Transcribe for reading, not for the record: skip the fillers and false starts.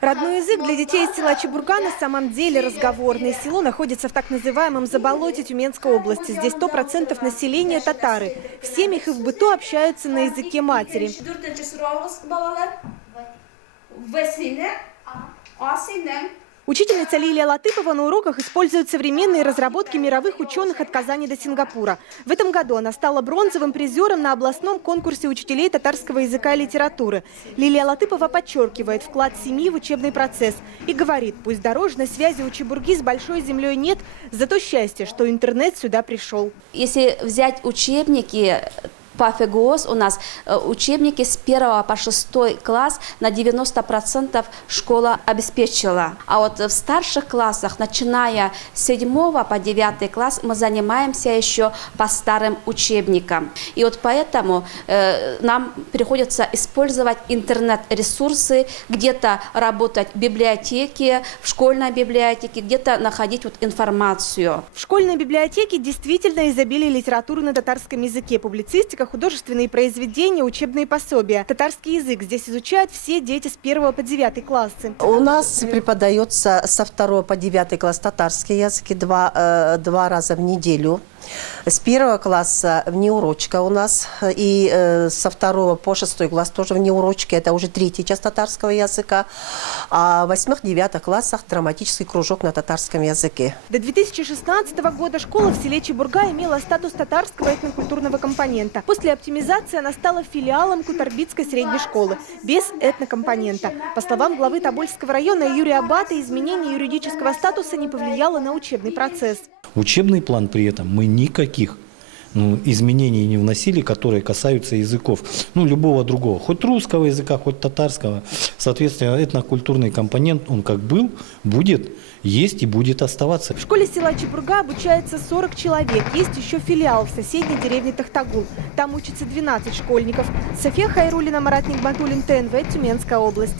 Родной язык для детей из села Чебурга на самом деле разговорный. Село находится в так называемом заболоте Тюменской области. Здесь 100% населения татары. В семьях и в быту общаются на языке матери. Учительница Лилия Латыпова на уроках использует современные разработки мировых ученых от Казани до Сингапура. В этом году она стала бронзовым призером на областном конкурсе учителей татарского языка и литературы. Лилия Латыпова подчеркивает вклад семьи в учебный процесс и говорит, пусть дорожной связи у Чебурги с большой землей нет, зато счастье, что интернет сюда пришел. Если взять учебники по ФГОС, у нас учебники с 1 по 6 класс на 90% школа обеспечила. А вот в старших классах, начиная с 7 по 9 класс, мы занимаемся еще по старым учебникам. И вот поэтому нам приходится использовать интернет-ресурсы, где-то работать в библиотеке, в школьной библиотеке, где-то находить вот информацию. В школьной библиотеке действительно изобилие литературы на татарском языке, публицистика, художественные произведения, учебные пособия. Татарский язык здесь изучают все дети с 1 по 9 классы. У нас преподается со 2 по 9 класс татарский язык два раза в неделю. С 1 класса внеурочка у нас, и со 2 по 6 класс тоже внеурочка, это уже 3-я часть татарского языка. А в 8-9 классах драматический кружок на татарском языке. До 2016 года школа в селе Чебурга имела статус татарского этнокультурного компонента. После оптимизации она стала филиалом Кутарбитской средней школы, без этнокомпонента. По словам главы Тобольского района Юрия Абата, изменение юридического статуса не повлияло на учебный процесс. Учебный план при этом мы никаких изменений не вносили, которые касаются языков, любого другого, хоть русского языка, хоть татарского. Соответственно, этнокультурный компонент, он как был, будет, есть и будет оставаться. В школе села Чебурга обучается 40 человек. Есть еще филиал в соседней деревне Тахтагул. Там учатся 12 школьников. София Хайруллина, Марат Нигматуллин, ТНВ, Тюменская область.